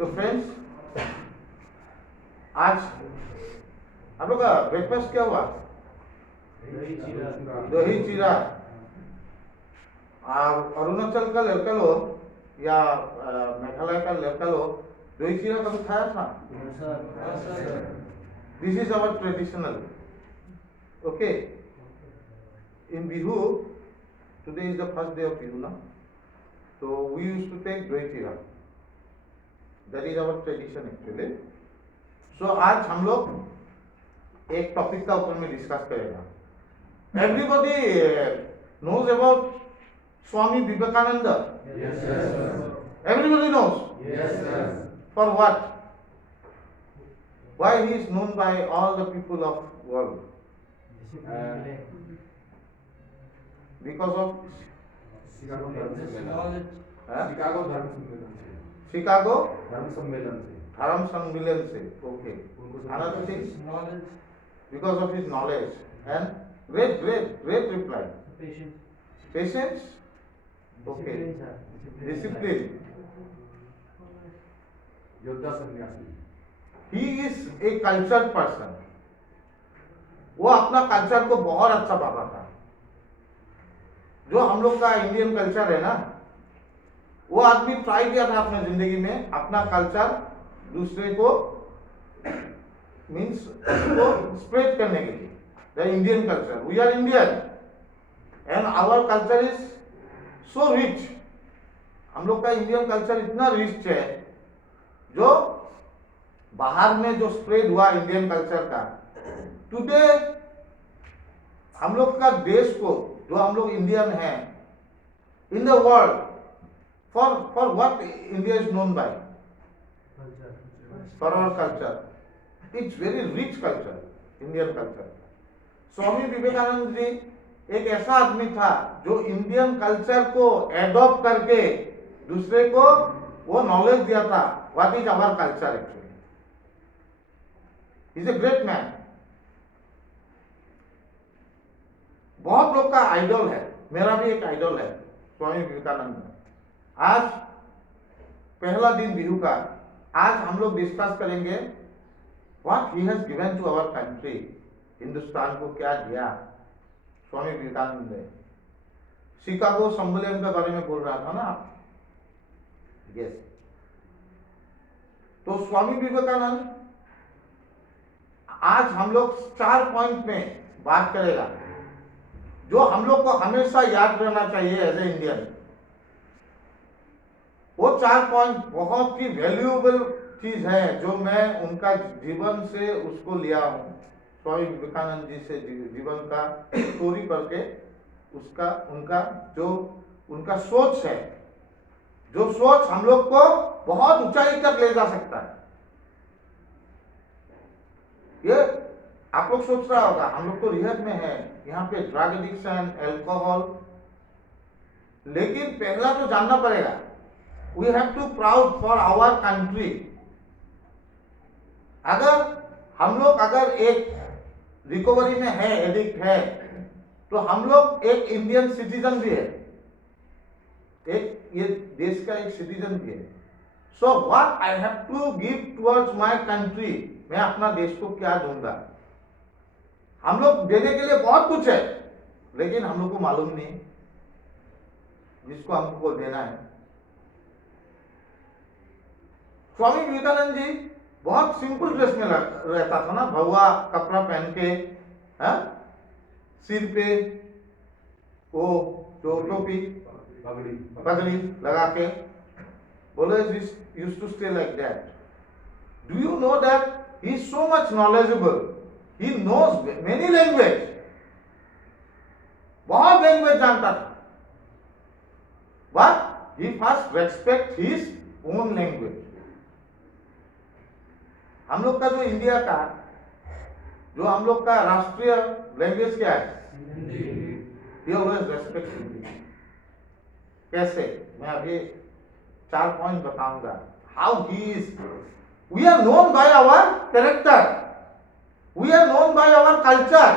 तो फ्रेंड्स, आज आप लोग का ब्रेकफास्ट क्या हुआ? दही चीरा। अरुणाचल का लड़का लोग या मेघालय का लड़का लोग दही चीरा कभी खाया था? This is our traditional. Okay, in Bihu, today is the first day of Bihu, na? So we used to take dahi chira. That is our tradition actually. So आज हम लोग एक टॉपिक का ऊपर में डिस्कस करेगा. Everybody knows about Swami Vivekananda. Yes, yes. Everybody knows. Yes, yes. For what? Why he is known by all the people of world? Because of Chicago धर्म सम्मेलन huh? शिकागो धर्म सम्मेलन से Chicago धर्म सम्मेलन से धर्म सम्मेलन से. Okay. Another thing, because of his knowledge and great reply. Patience. Okay. Discipline. योद्धा सन्यासी He is a cultured person. वो अपना कल्चर को बहुत अच्छा पाता था. जो हम लोग का इंडियन कल्चर है ना, वो आदमी ट्राई किया था अपने जिंदगी में अपना कल्चर दूसरे को मीन्स को स्प्रेड करने के लिए. The Indian culture, we are Indian and our culture is so rich. हम लोग का इंडियन कल्चर इतना रिच है, जो बाहर में जो स्प्रेड हुआ इंडियन कल्चर का. टुडे हम लोग का देश को, जो हम लोग इंडियन हैं, in the world, for what India is known by? For our culture. It's very rich culture, Indian culture. Swami Vivekananda ji एक ऐसा आदमी था जो इंडियन कल्चर को एडॉप्ट करके दूसरे को वो नॉलेज दिया था. What is our culture actually. Is a great man. बहुत लोग का आइडल है, मेरा भी एक आइडल है स्वामी विवेकानंद. आज पहला दिन बिहू का. आज हम लोग डिस्कस करेंगे what he has given to our country. Hindustan को क्या दिया स्वामी विवेकानंद ने. शिकागो सम्मेलन के बारे में बोल रहा था ना आप. यस. तो स्वामी विवेकानंद आज हम लोग 4 पॉइंट में बात करेगा जो हम लोग को हमेशा याद रहना चाहिए एज ए इंडियन. वो 4 पॉइंट बहुत ही वैल्यूएबल चीज है जो मैं उनका जीवन से उसको लिया हूं. स्वामी विवेकानंद जी से जीवन का स्टोरी करके उसका उनका जो उनका सोच है, जो सोच हम लोग को बहुत ऊंचाई तक ले जा सकता है. ये आप लोग सोच रहा होगा हम लोग तो रिहब में है, यहाँ पे ड्रग एडिक्शन, एल्कोहल, लेकिन पहला तो जानना पड़ेगा we have to proud for our country. अगर हम लोग अगर एक रिकवरी में है, एडिक्ट है, तो हम लोग एक इंडियन सिटीजन भी है, एक ये देश का एक सिटीजन भी है. So what I have to give towards my country. मैं अपना देश को क्या दूंगा. हम लोग देने के लिए बहुत कुछ है, लेकिन हम लोग को मालूम नहीं जिसको हमको देना है. स्वामी विवेकानंद जी बहुत सिंपल ड्रेस में रहता था ना, भगवा कपड़ा पहन के, सिर पे वो जो टोपी पगड़ी लगा के, बोले used to stay like that. Do you know that he is so much knowledgeable. He knows many language. बहुत लैंग्वेज जानता था. But he first respect his own language. हम लोग का जो इंडिया का जो हम लोग का राष्ट्रीय लैंग्वेज क्या है? He always respects Hindi. कैसे? मैं अभी 4 पॉइंट बताऊंगा. How he is. We are known by our character. We are known by our culture.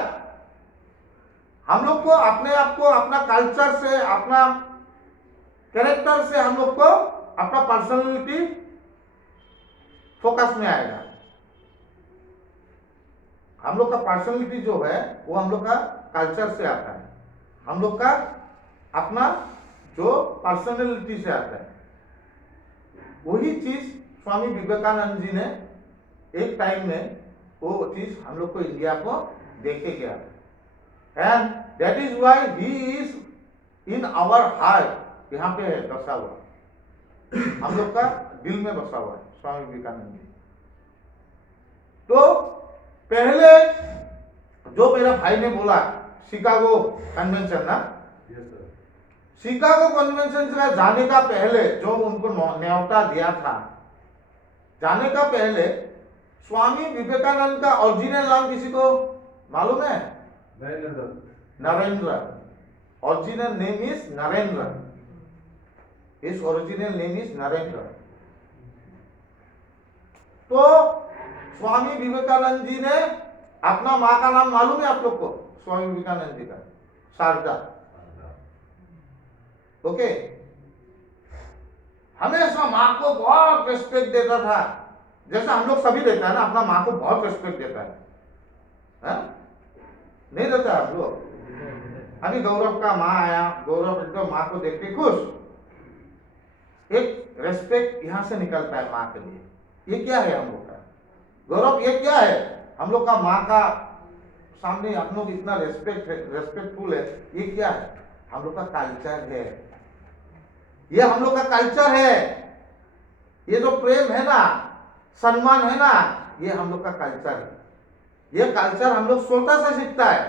हम लोग को अपने आप को अपना कल्चर से, अपना कैरेक्टर से हम लोग को अपना पर्सनालिटी फोकस में आएगा। हम लोग का पर्सनैलिटी जो है वो हम लोग का कल्चर से आता है, हम लोग का अपना जो पर्सनैलिटी से आता है। वही चीज स्वामी विवेकानंद जी ने एक टाइम में वो चीज हम लोग को इंडिया को देके गया, and that is why he is in our heart. यहाँ पे है बसा हुआ, हम लोग का दिल में बसा हुआ है स्वामी विवेकानंद जी। तो पहले जो मेरा भाई ने बोला शिकागो कन्वेंशन ना, यस सर। शिकागो कन्वेंशन से जाने का पहले जो उनको न्योता दिया था, जाने का पहले स्वामी विवेकानंद का ओरिजिनल नाम किसी को मालूम है? Narendra. Narendra. Original name is Narendra. His original name is Narendra. तो स्वामी विवेकानंद जी ने अपना माँ का नाम मालूम है आप लोग को? स्वामी विवेकानंद जी का शारदा। ओके, हमेशा माँ को बहुत रिस्पेक्ट देता था, जैसा हम लोग सभी देता है ना, अपना माँ को बहुत रिस्पेक्ट देता है, हा? नहीं देता आप लोग? अभी गौरव का माँ आया, गौरव एकदम माँ को देख के खुश, एक रेस्पेक्ट यहां से निकलता है माँ के लिए। ये क्या है हम लोग का गौरव? ये क्या है हम लोग का माँ का सामने हम लोग इतना रेस्पेक्टफुल है? ये क्या है? हम लोग का कल्चर है, ये हम लोग का कल्चर है। ये जो प्रेम है ना, सम्मान है ना, ये हम लोग का कल्चर है। ये कल्चर हम लोग छोटा से सीखता है।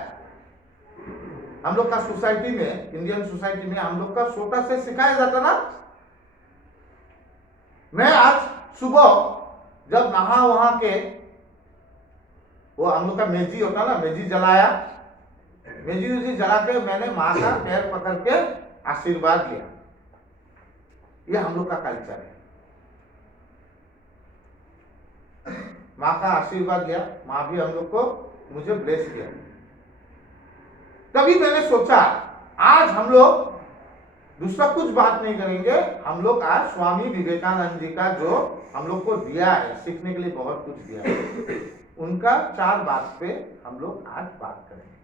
हम लोग का सोसाइटी में, इंडियन सोसाइटी में हम लोग का छोटा से सिखाया जाता ना। मैं आज सुबह जब नहा वहां के, वो हम लोग का मेजी होता ना, मेजी जलाया, मेजी जला के मैंने माँ का पैर पकड़ के आशीर्वाद लिया। ये हम लोग का कल्चर है। माँ का आशीर्वाद लिया, माँ भी हम लोग को मुझे ब्लेस किया। तभी मैंने सोचा आज हम लोग दूसरा कुछ बात नहीं करेंगे, हम लोग आज स्वामी विवेकानंद जी का जो हम लोग को दिया है, सीखने के लिए बहुत कुछ दिया है, उनका 4 बात पे हम लोग आज बात करेंगे।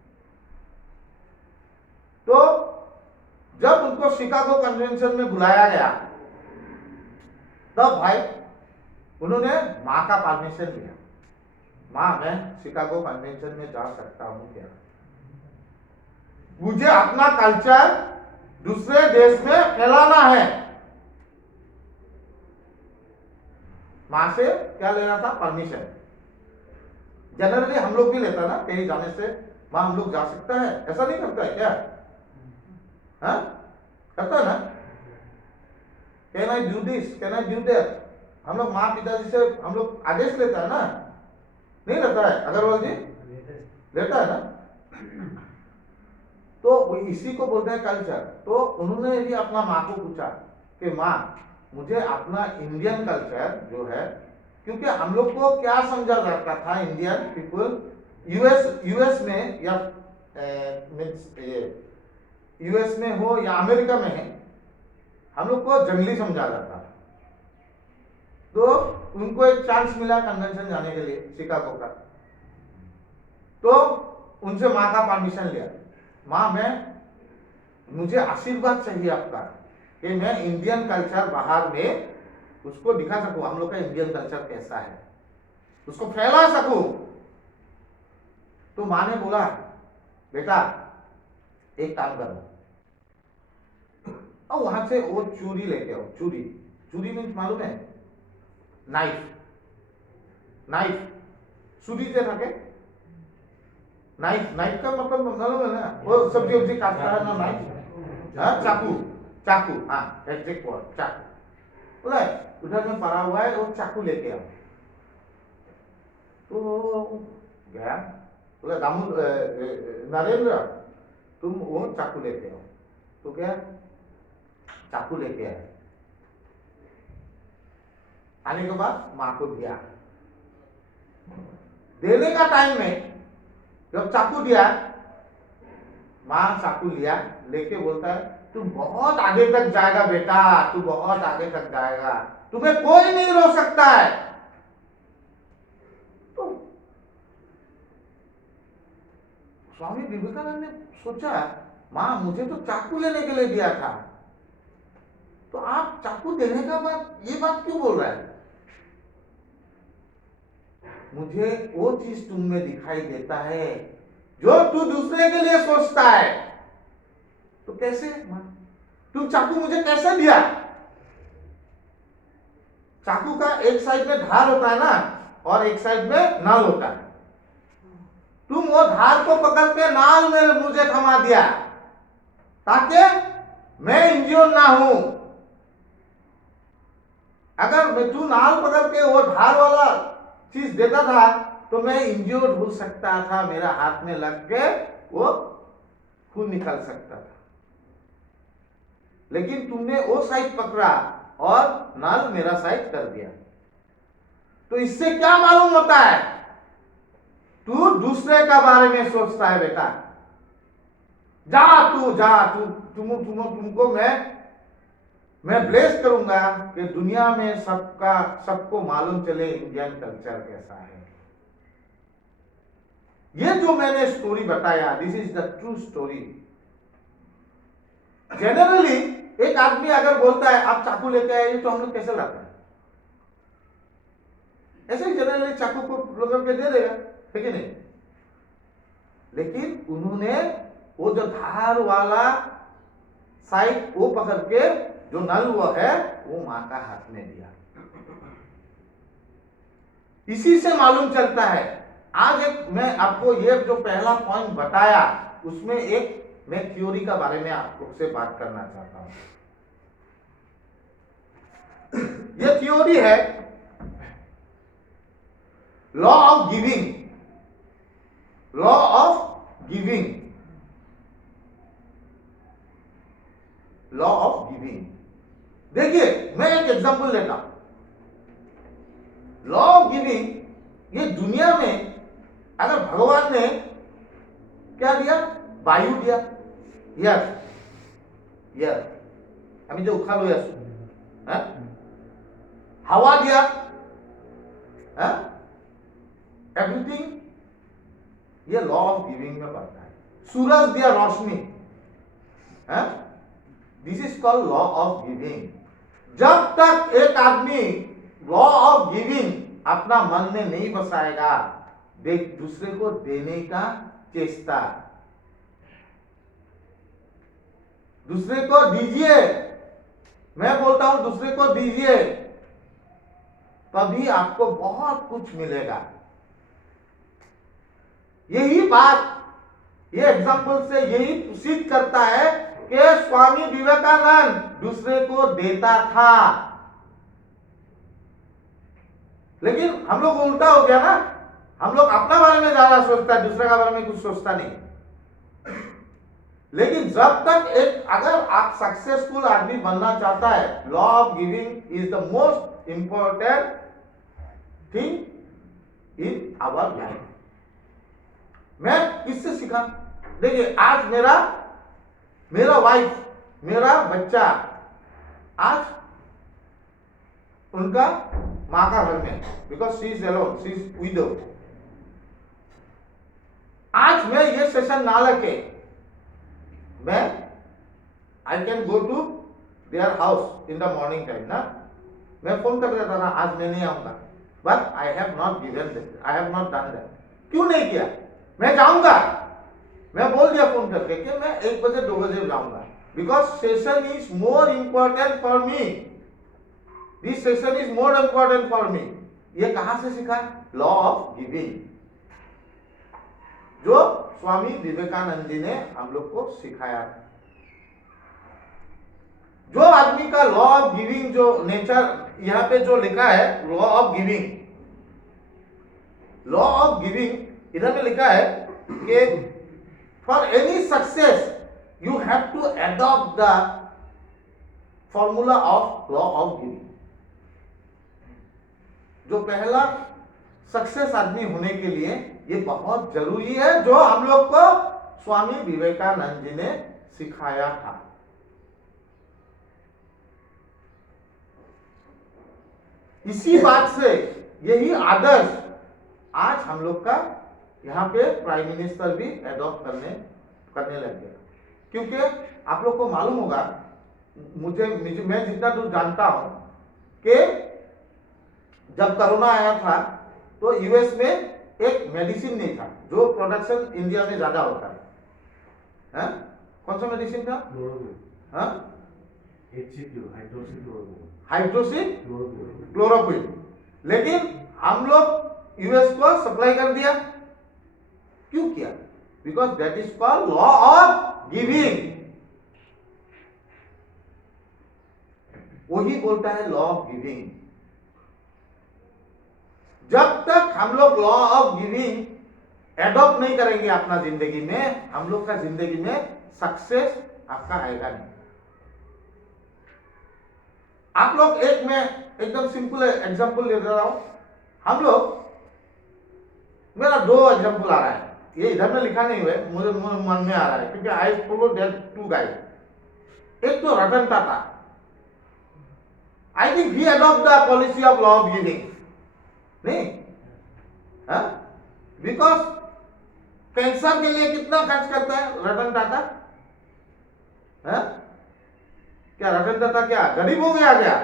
तो जब उनको शिकागो कन्वेंशन में बुलाया गया, तब भाई उन्होंने माँ का परमिशन लिया। माँ, मैं शिकागो कन्वेंशन में जा सकता हूँ क्या? मुझे अपना कल्चर दूसरे देश में फैलाना है। मां से क्या लेना था? परमिशन। जनरली हम लोग भी लेता ना, कहीं जाने से मां हम लोग जा सकता है, ऐसा नहीं करता है क्या? हाँ, करता है ना? Can I do this, can I do that? हम लोग माँ पिताजी से हम लोग आदेश लेता है ना, नहीं लेता है? अग्रवाल जी लेता है ना? तो इसी को बोलते हैं कल्चर। तो उन्होंने भी अपना माँ को पूछा कि माँ, मुझे अपना इंडियन कल्चर जो है, क्योंकि हम लोग को क्या समझा जाता था इंडियन पीपल, यूएस में या यूएस में हो या अमेरिका में है, हम लोग को जंगली समझा जाता। तो उनको एक चांस मिला कन्वेंशन जाने के लिए शिकागो का, तो उनसे माँ का परमिशन लिया। माँ, मुझे आशीर्वाद चाहिए आपका कि मैं इंडियन कल्चर बाहर में उसको दिखा सकूं, हम लोग का इंडियन कल्चर कैसा है, उसको फैला सकूं। तो माँ ने बोला, बेटा एक काम करो, और वहां से वो चूड़ी लेके आओ। चूड़ी, चूड़ी मीन्स मालूम है? नाइफ। नाइफ चूड़ी से থাকে, नाइफ, नाइफ का मतलब मालूम है ना? वो सब्जी वब्जी काटता है ना नाइफ। हाँ, चाकू, चाकू, हाँ एग्जैक्ट वर्ड, चाकू। बोला उधर में पड़ा हुआ है, वो चाकू लेके आओ। तो गया, बोला दामू नरेंद्र, तुम वो चाकू लेके आओ। तो क्या, चाकू लेके आए। आने के बाद माँ को दिया। देने का टाइम में जब चाकू दिया, माँ चाकू लिया, लेके बोलता है, तू बहुत आगे तक जाएगा बेटा, तू बहुत आगे तक जाएगा, तुम्हें कोई नहीं रोक सकता है। स्वामी विवेकानंद ने सोचा, माँ मुझे तो चाकू लेने के लिए दिया था, तो आप चाकू देने का बात, ये बात क्यों बोल रहा है? मुझे वो चीज तुम में दिखाई देता है जो तू दूसरे के लिए सोचता है। तो कैसे माँ? तुम चाकू मुझे कैसे दिया? चाकू का एक साइड में धार होता है ना, और एक साइड में नाल होता है। तुम वो धार को पकड़ के नाल में मुझे थमा दिया ताकि मैं इंज्योर ना हूं। अगर तू नाल पकड़ के वो धार वाला चीज देता था तो मैं इंज्योर्ड हो सकता था, मेरा हाथ में लग के वो खून निकल सकता था। लेकिन तुमने वो साइड पकड़ा और नाल मेरा साइड कर दिया। तो इससे क्या मालूम होता है? तू दूसरे का बारे में सोचता है बेटा। जा तू तुमको मैं ब्लेस करूंगा कि दुनिया में सबको मालूम चले इंडियन कल्चर कैसा है। ये जो मैंने स्टोरी बताया, this is the true story. Generally एक आदमी अगर बोलता है आप चाकू लेके आइए, तो हम लोग कैसे लाते हैं? ऐसे ही जनरली चाकू को लोगों के दे देगा, है कि नहीं? लेकिन उन्होंने वो जो धार वाला साइड वो पकड़ के जो नल वो है वो मां का हाथ में दिया। इसी से मालूम चलता है। आज एक मैं आपको ये जो पहला पॉइंट बताया, उसमें एक मैं थ्योरी का बारे में आप लोग से बात करना चाहता हूं। ये थ्योरी है law of giving. Law of giving, law of giving. देखिए मैं एक एग्जांपल लेता हूं। लॉ ऑफ गिविंग, ये दुनिया में अगर भगवान ने क्या दिया? वायु दिया, यस हमें जो उखा लो यस, हवा दिया, एवरीथिंग, ये लॉ ऑफ गिविंग में पड़ता है। सूरज दिया रोशनी, this is called law of giving. जब तक एक आदमी लॉ ऑफ गिविंग अपना मन में नहीं बसाएगा, दूसरे को देने का चेष्टा, दूसरे को दीजिए, मैं बोलता हूं दूसरे को दीजिए, तभी आपको बहुत कुछ मिलेगा। यही बात, ये एग्जांपल से यही सिद्ध करता है कि स्वामी विवेकानंद दूसरे को देता था। लेकिन हम लोग उल्टा हो गया ना, हम लोग अपना बारे में ज्यादा सोचता है, दूसरे का बारे में कुछ सोचता नहीं। लेकिन जब तक अगर आप सक्सेसफुल आदमी बनना चाहता है, law of giving is the most important thing in our life. मैं किससे सीखा? देखिए आज मेरा वाइफ, मेरा बच्चा आज उनका माँ का घर में, because she is alone, she is widow. आज मैं ये सेशन ना लेके I can go to their house in the morning time ना, मैं फोन कर देता था आज मैं नहीं आऊंगा, but I have not done that. क्यों नहीं किया? मैं जाऊंगा, मैं बोल दिया फोन करके कि मैं 1 बजे 2 बजे जाऊंगा, because session is more important for me, this session is more important for me. ये कहां से सीखा? लॉ ऑफ गिविंग, जो स्वामी विवेकानंद जी ने हम लोग को सिखाया। जो आदमी का लॉ ऑफ गिविंग, जो नेचर यहां पे जो लिखा है law of giving, law of giving इधर में लिखा है कि for any success you have to adopt the formula of law of giving. जो पहला सक्सेस आदमी होने के लिए ये बहुत जरूरी है, जो हम लोग को स्वामी विवेकानंद जी ने सिखाया था। इसी बात से यही आदर्श आज हम लोग का यहाँ पे प्राइम मिनिस्टर भी एडॉप्ट करने लग गया। क्योंकि आप लोग को मालूम होगा, मैं जितना दूर जानता हूं कि जब कोरोना आया था तो यूएस में एक मेडिसिन नहीं था जो प्रोडक्शन इंडिया में ज्यादा होता है। हाँ? कौन सा मेडिसिन था? हाँ? Hydroxy chloroquine. लेकिन हम लोग यूएस को सप्लाई कर दिया। क्यों किया? Because that is called law of giving. वही बोलता है लॉ ऑफ गिविंग। जब तक हम लोग लॉ ऑफ गिविंग एडॉप्ट नहीं करेंगे अपना जिंदगी में, हम लोग का जिंदगी में सक्सेस आपका आएगा नहीं। आप लोग मैं एकदम सिंपल एग्जांपल ले रहा हूं। हम लोग, मेरा 2 एग्जांपल आ रहा है, ये इधर में लिखा नहीं हुआ है, मुझे मन में आ रहा है क्योंकि आई फॉलो दैट 2 गाइस। एक तो Ratan Tata, I think he adopt the policy of law of giving. नहीं, बिकॉज कैंसर के लिए कितना खर्च करता है रतन टाटा? क्या रतन टाटा क्या गरीब हो गया? क्या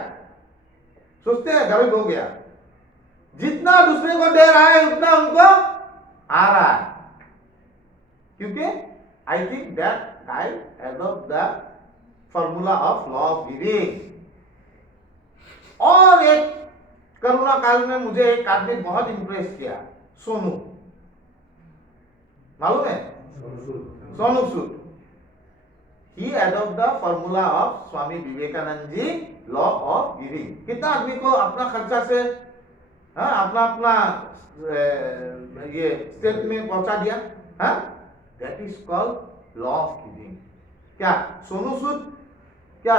सोचते हैं गरीब हो गया? जितना दूसरे को दे रहा है उतना उनको आ रहा है, क्योंकि I think that guy adopt the formula of law of giving. और एक कोरोना काल में मुझे एक आदमी बहुत इंप्रेस किया, सोनू, मालूम है? Sonu Sood. He adopt the formula of Swami Vivekananda ji law of giving. कितना आदमी को अपना खर्चा से अपना ये स्टेट में पहुंचा दिया। That is called law of giving. क्या सोनू सूद क्या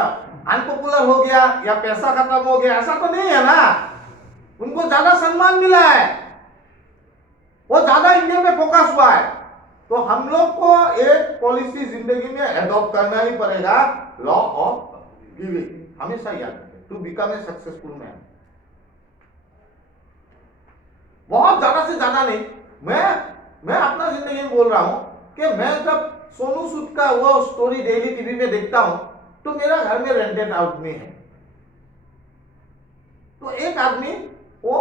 अनपॉपुलर हो गया या पैसा खत्म हो गया? ऐसा तो नहीं है ना। उनको ज्यादा सम्मान मिला है, वो ज्यादा इंडिया में फोकस हुआ है। तो हम लोग को एक पॉलिसी जिंदगी में एडॉप्ट करना ही पड़ेगा, लॉ ऑफ गिविंग। हमेशा याद रखें, to become a successful man. बहुत ज्यादा से ज्यादा नहीं, मैं अपना जिंदगी में बोल रहा हूं कि मैं जब सोनू सूद का वो स्टोरी डेली टीवी में देखता हूं तो मेरा घर में रेंटेड आदमी है। तो एक आदमी वो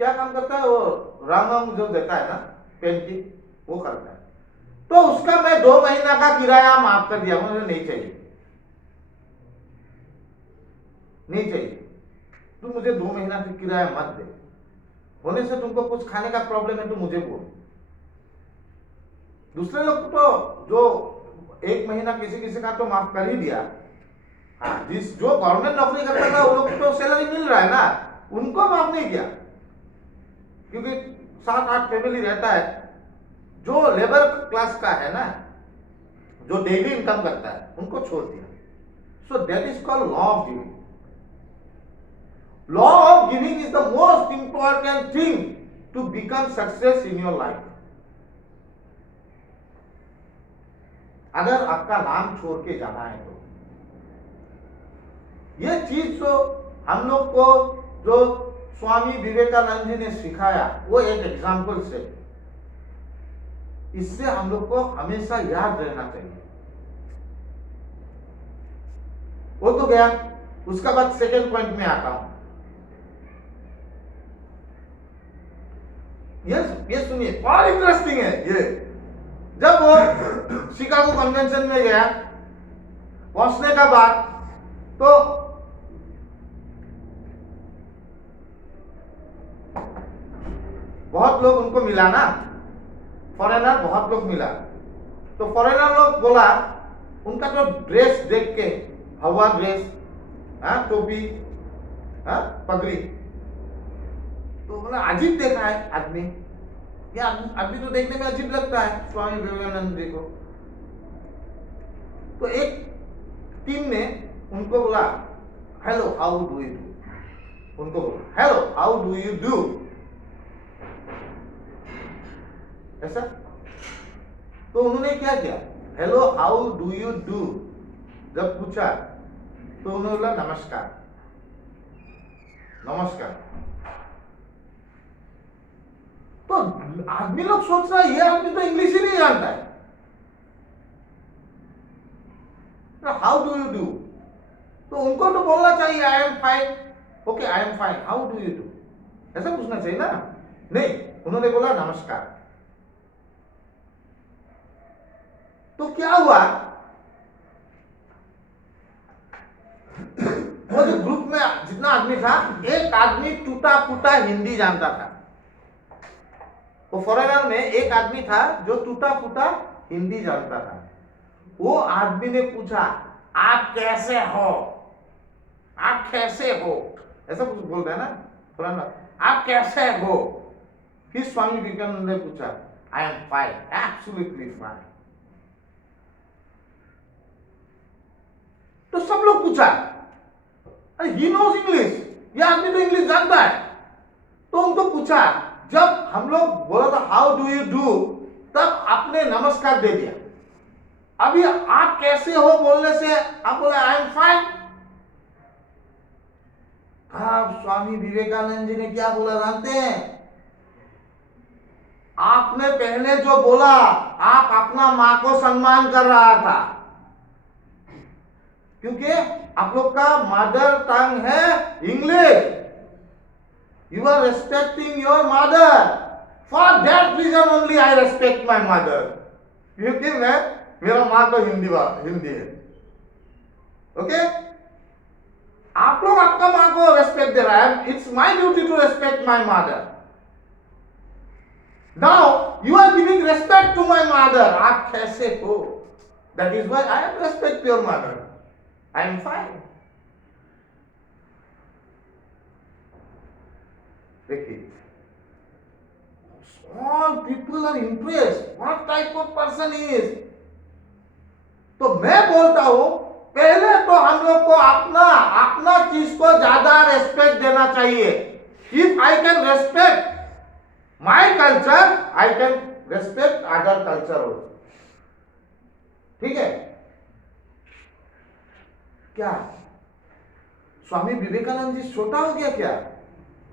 क्या काम करता है, वो रंग जो देता है ना पेंटिंग, वो करता है। तो उसका मैं 2 महीना का किराया माफ कर दिया, मुझे नहीं चाहिए, नहीं चाहिए। तू मुझे 2 महीना का किराया मत दे, होने से तुमको कुछ खाने का प्रॉब्लम है तो मुझे बोल। दूसरे लोग तो जो 1 महीना किसी का तो माफ कर ही दिया। जिस जो गवर्नमेंट नौकरी करता था वो लोग तो सैलरी मिल रहा है ना, उनको माफ नहीं किया, क्योंकि 7-8 फैमिली रहता है। जो लेबर क्लास का है ना, जो डेली इनकम करता है, उनको छोड़ दिया। So that is called law of giving. Law of giving is the most important thing to become success in your life. अगर आपका नाम छोड़ के जाना है तो ये चीज जो हम लोग को जो स्वामी विवेकानंद जी ने सिखाया, वो एक एग्जाम्पल से, इससे हम लोग को हमेशा याद रहना चाहिए। वो तो गया, उसका बाद सेकेंड पॉइंट में आता हूं। ये सुनिए, और इंटरेस्टिंग है ये। जब वो शिकागो कन्वेंशन में गया, पहुंचने का बाद तो बहुत लोग उनको मिला ना, फॉरेनर बहुत लोग मिला। तो फॉरेनर लोग बोला, उनका जो ड्रेस देख के, हवा ड्रेस, टोपी, पगड़ी, तो बोला अजीब देखा है आदमी, ये आदमी तो देखने में अजीब लगता है स्वामी विवेकानंद जी को। तो एक टीम ने उनको बोला, hello how do you do, उनको बोला hello how do you do, ऐसा। तो उन्होंने क्या किया, hello how do you do जब पूछा तो उन्होंने बोला नमस्कार, नमस्कार। तो आदमी लोग सोच रहा है ये आदमी तो इंग्लिश ही नहीं जानता है। हाउ डू यू डू, तो उनको तो बोलना चाहिए आई am fine, okay I am fine, how do you do, ऐसा पूछना चाहिए ना। नहीं, उन्होंने बोला नमस्कार। तो क्या हुआ, वो जो ग्रुप में जितना आदमी था, एक आदमी टूटा फूटा हिंदी जानता था। वो फॉरेनर में एक आदमी था जो टूटा फूटा हिंदी जानता था। वो आदमी ने पूछा आप कैसे हो, आप कैसे हो, ऐसा कुछ बोलते हैं ना फॉरेनर, आप कैसे हो। फिर स्वामी विवेकानंद ने पूछा आई एम फाइन, एब्सोल्युटली फाइन। तो सब लोग पूछा अरे ही नोज इंग्लिश, ये आदमी तो इंग्लिश जानता है। तो उनको पूछा, जब हम लोग बोला था हाउ डू यू डू, तब आपने नमस्कार दे दिया। अभी आप कैसे हो बोलने से आप बोले आई एम फाइन। अब स्वामी विवेकानंद जी ने क्या बोला जानते हैं? आपने पहले जो बोला, आप अपना मां को सम्मान कर रहा था, क्योंकि आप लोग का मदर टंग है English. You are respecting your mother, for that reason only I respect my mother. क्योंकि मेरा मां तो हिंदी है, ओके। आप लोग आपका मां को रेस्पेक्ट दे रहा है, it's my duty to respect my mother. Now you are giving respect to my mother, आप कैसे हो, that is why I have respect your mother, I am fine. देखिए, all people are impressed, what type of person he is। तो मैं बोलता हूं, पहले तो हम लोग को अपना चीज को ज्यादा रेस्पेक्ट देना चाहिए। If I can respect my culture, I can respect other culture also. ठीक है क्या? स्वामी विवेकानंद जी छोटा हो गया क्या?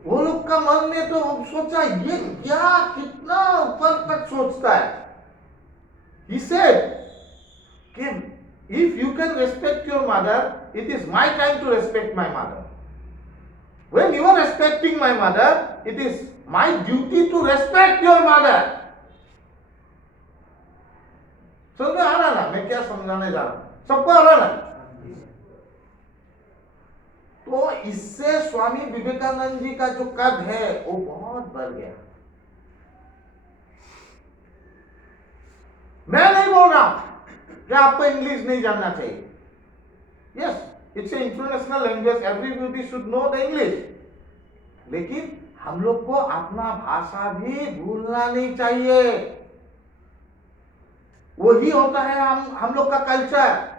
वो लोग का मन में तो सोचा ये क्या, कितना ऊपर तक सोचता है। He said कि if you can respect your mother, it is my time to respect my mother. When you are respecting my mother, it is my duty to respect your mother. समझ में आ रहा ना मैं क्या समझाने जा रहा हूं? सबको आ रहा ना? तो इससे स्वामी विवेकानंद जी का जो कद है वो बहुत बढ़ गया। मैं नहीं बोल रहा हूं कि आपको इंग्लिश नहीं जानना चाहिए। Yes, it's a international language, everybody should know the English. लेकिन हम लोग को अपना भाषा भी भूलना नहीं चाहिए। वही होता है हम लोग का कल्चर।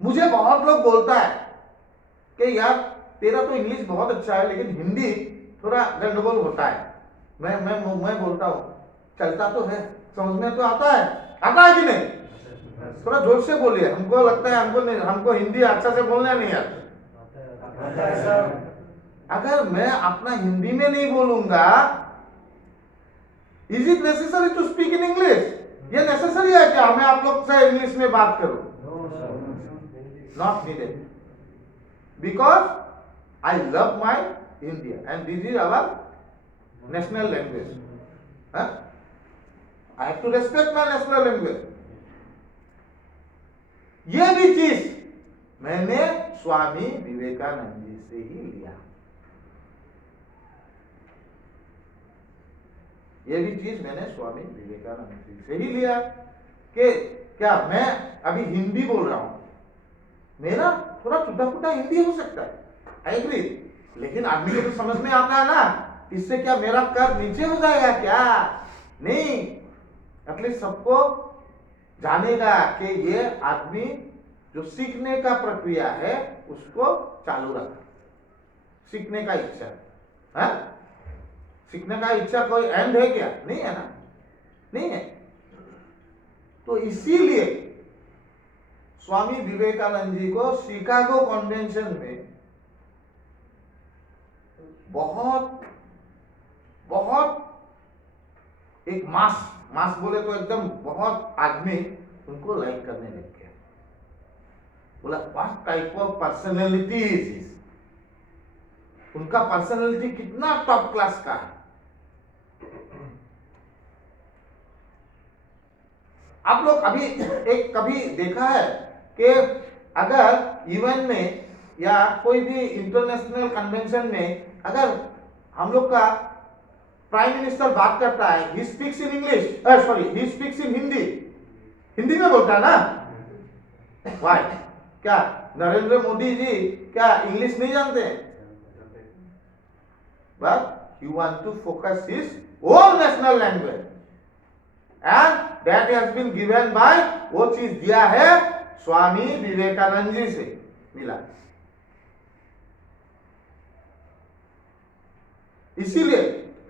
मुझे बहुत लोग बोलता है कि यार तेरा तो इंग्लिश बहुत अच्छा है, लेकिन हिंदी थोड़ा गंडगोल होता है। मैं बोलता हूँ चलता तो है, समझ में तो आता है कि नहीं? थोड़ा जोर से बोलिए, हमको लगता है हमको हिंदी अच्छा से बोलना नहीं आता। अगर मैं अपना हिंदी में नहीं बोलूंगा, is it necessary to speak in English? ये नेसेसरी है क्या मैं आप लोग से इंग्लिश में बात करूं? Not needed, because I love my India and this is our national language. I have to respect my national language. ये भी चीज मैंने स्वामी विवेकानंद जी से ही लिया। ये भी चीज मैंने स्वामी विवेकानंद जी से ही लिया कि क्या मैं अभी हिंदी बोल रहा हूं, मेरा थोड़ा टूटा फूटा हिंदी हो सकता है, आई एग्री, लेकिन आदमी को तो समझ में आता है ना। इससे क्या मेरा कर नीचे हो जाएगा क्या? नहीं, एटलीस्ट सबको जानेगा कि ये आदमी जो सीखने का प्रक्रिया है उसको चालू रखा। सीखने का इच्छा है, सीखने का इच्छा कोई एंड है क्या? नहीं है ना, नहीं है। तो इसीलिए स्वामी विवेकानंद जी को शिकागो कन्वेंशन में बहुत बहुत एक मास मास बोले तो एकदम बहुत आदमी उनको लाइक करने लग गया। बोला what type of personality is this, उनका पर्सनैलिटी कितना टॉप क्लास का है। आप लोग अभी एक कभी देखा है कि अगर इवेंट में या कोई भी इंटरनेशनल कन्वेंशन में अगर हम लोग का प्राइम मिनिस्टर बात करता है, he speaks in English, sorry he speaks in Hindi, Hindi में बोलता है ना। वाई, क्या नरेंद्र मोदी जी क्या इंग्लिश नहीं जानते हैं? But he want to focus his own national language and that has been given by, वो चीज दिया है स्वामी विवेकानंद जी से मिला। इसीलिए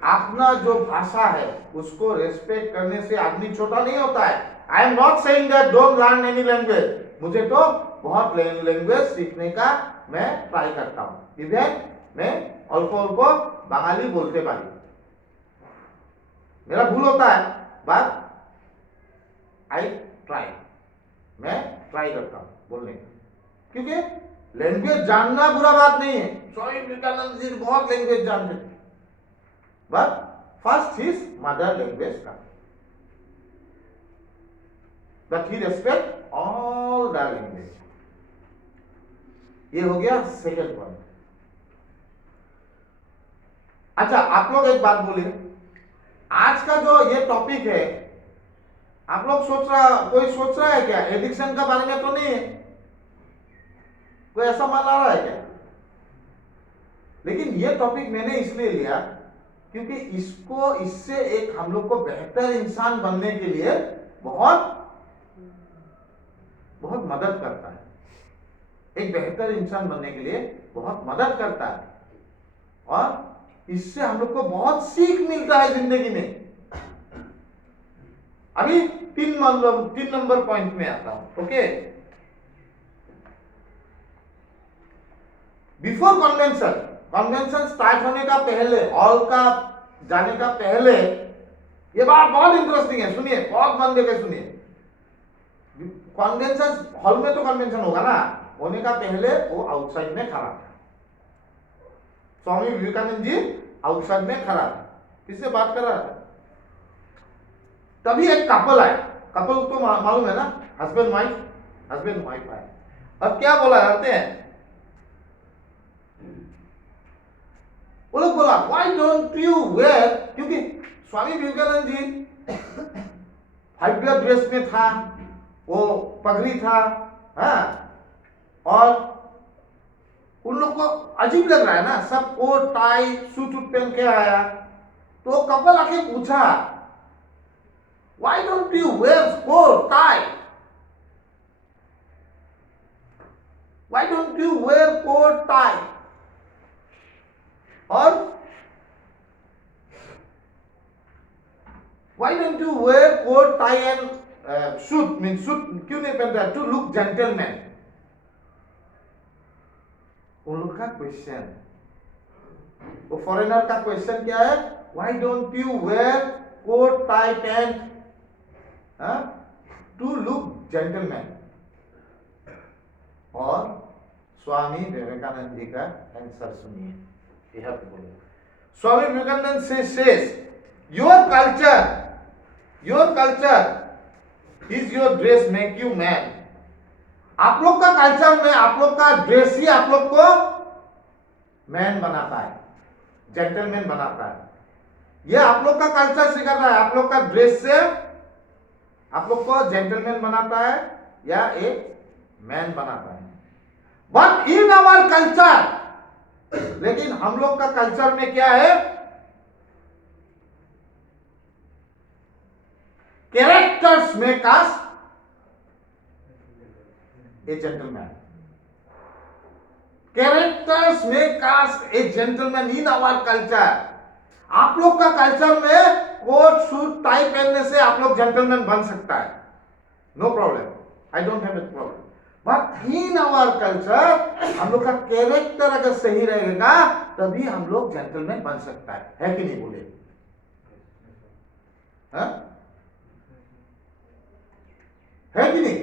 अपना जो भाषा है उसको रेस्पेक्ट करने से आदमी छोटा नहीं होता है। I am not saying that don't learn any language, मुझे तो बहुत लैंग्वेज सीखने का मैं ट्राई करता हूं। इवन मैं अल्प अल्प बंगाली बोलते पारी, मेरा भूल होता है बट आई ट्राई, मैं ट्राई करता हूं बोलने का, क्योंकि लैंग्वेज जानना बुरा बात नहीं है। स्वामी विवेकानंद जी बहुत लैंग्वेज जानते थे, but first his mother language का, but he respect all the language. ये हो गया सेकंड पॉइंट। अच्छा, आप लोग एक बात बोलिए, आज का जो ये टॉपिक है, आप लोग कोई सोच रहा है क्या एडिक्शन का बारे में? तो नहीं है, कोई ऐसा मान रहा है क्या? लेकिन ये टॉपिक मैंने इसलिए लिया क्योंकि इससे एक हम लोग को बेहतर इंसान बनने के लिए बहुत बहुत मदद करता है। एक बेहतर इंसान बनने के लिए बहुत मदद करता है और इससे हम लोग को बहुत सीख मिलता है जिंदगी में। अभी 3 नंबर पॉइंट में आता हूं। ओके, बिफोर कन्वेंशन स्टार्ट होने का पहले, हॉल का जाने का पहले, ये बात बहुत इंटरेस्टिंग है, सुनिए, बहुत मन देकर सुनिए। कन्वेंशन हॉल में तो कन्वेंशन होगा ना, होने का पहले वो आउटसाइड में खड़ा था। स्वामी विवेकानंद जी आउटसाइड में खड़ा था, किससे बात कर रहा था? तभी एक कपल आया, कपल तो मालूम है ना, हस्बैंड वाइफ आए। अब क्या बोला जाते हैं, वो लोग बोला व्हाई डोंट यू वेयर, क्योंकि स्वामी विवेकानंद जी भव्य ड्रेस में था, वो पगड़ी था, हाँ, और उन लोग को अजीब लग रहा है ना, सब कोट टाई सूट पहन के आया। तो कपल आके पूछा why don't you wear coat tie, why don't you wear coat tie, और why don't you wear coat tie and suit, means suit क्यों नहीं पहनता है? To look gentleman। उन लोग का क्वेश्चन, वो फॉरेनर का क्वेश्चन क्या है? Why don't you wear coat tie pant to look gentleman? और स्वामी विवेकानंद जी का आंसर सुनिए। Swami Vivekananda says your culture is your dress make you man। आप लोग का कल्चर में आप लोग का ड्रेस ही आप लोग को मैन बनाता है, जेंटलमैन बनाता है। ये आप लोग का कल्चर सिखाता है, आप लोग का ड्रेस से आप लोग को जेंटलमैन बनाता है या एक मैन बनाता है। बट इन आवर कल्चर, लेकिन हम लोग का कल्चर में क्या है? Characters make us a gentleman, characters make us a gentleman in our culture. आप लोग का कल्चर में कोट सूट टाई पहनने से आप लोग जेंटलमैन बन सकता है, no problem, I don't have a problem. But in our culture हम लोग का कैरेक्टर अगर सही रहेगा तभी हम लोग जेंटलमैन बन सकता है कि नहीं? बोले हाँ? है कि नहीं?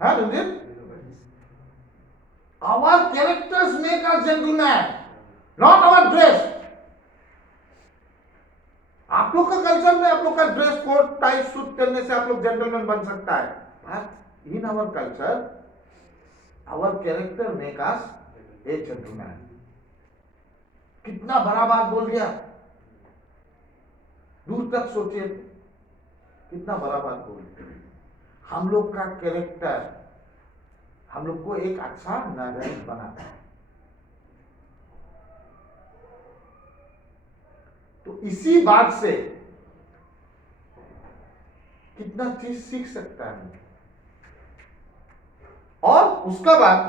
हाँ Ranjit? Our characters make us gentleman, not our dress. आप लोग का कल्चर में आप लोग का ड्रेस कोड टाई सूट करने से आप लोग जेंटलमैन बन सकता है, but in our culture our character make us a gentleman. कितना बड़ा बात बोल दिया, दूर तक सोचिए, कितना बड़ा बात बोल दिया। हम लोग का कैरेक्टर हम लोग को एक अच्छा नागरिक बनाता है। तो इसी बात से कितना चीज सीख सकता है। और उसका बाद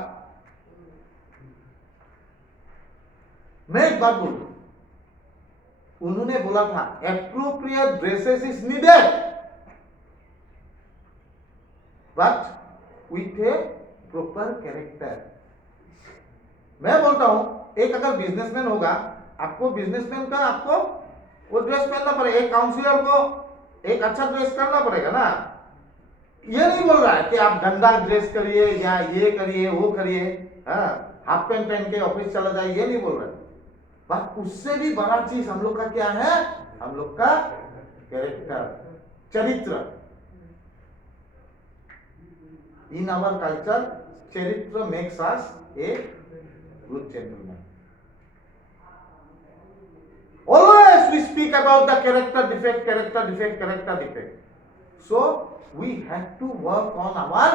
मैं एक बात बोलूं, उन्होंने बोला था appropriate dresses is needed but with A proper character. मैं बोलता हूं एक अगर बिजनेसमैन होगा, आपको बिजनेसमैन का आपको वो ड्रेस पहनना पड़ेगा, एक काउंसिलर को एक अच्छा ड्रेस करना पड़ेगा ना। ये नहीं बोल रहा है कि आप गंदा ड्रेस करिए या ये करिए वो करिए, हाफ पैंट पहन के ऑफिस चला जाए, ये नहीं बोल रहा है। बट उससे भी बड़ा चीज हम लोग का क्या है, हम लोग का कैरेक्टर, चरित्र। इन आवर कल्चर चरित्र makes us a good gentleman. Always we speak about the character defect, character defect, character defect. So we have to work on our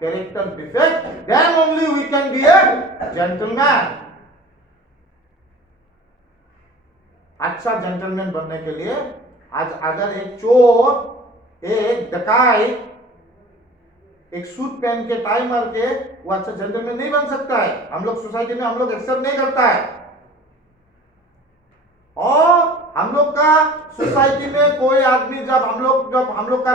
character defect. Then only we can be a gentleman. अच्छा gentleman बनने के लिए आज अगर एक चोर, एक डकाइत एक सूट पहन के टाई मार के वो अच्छा जेंटलमैन नहीं बन सकता है। हम लोग सोसाइटी में हम लोग एक्सेप्ट नहीं करता है। और हम लोग का सोसाइटी में कोई आदमी जब हम लोग का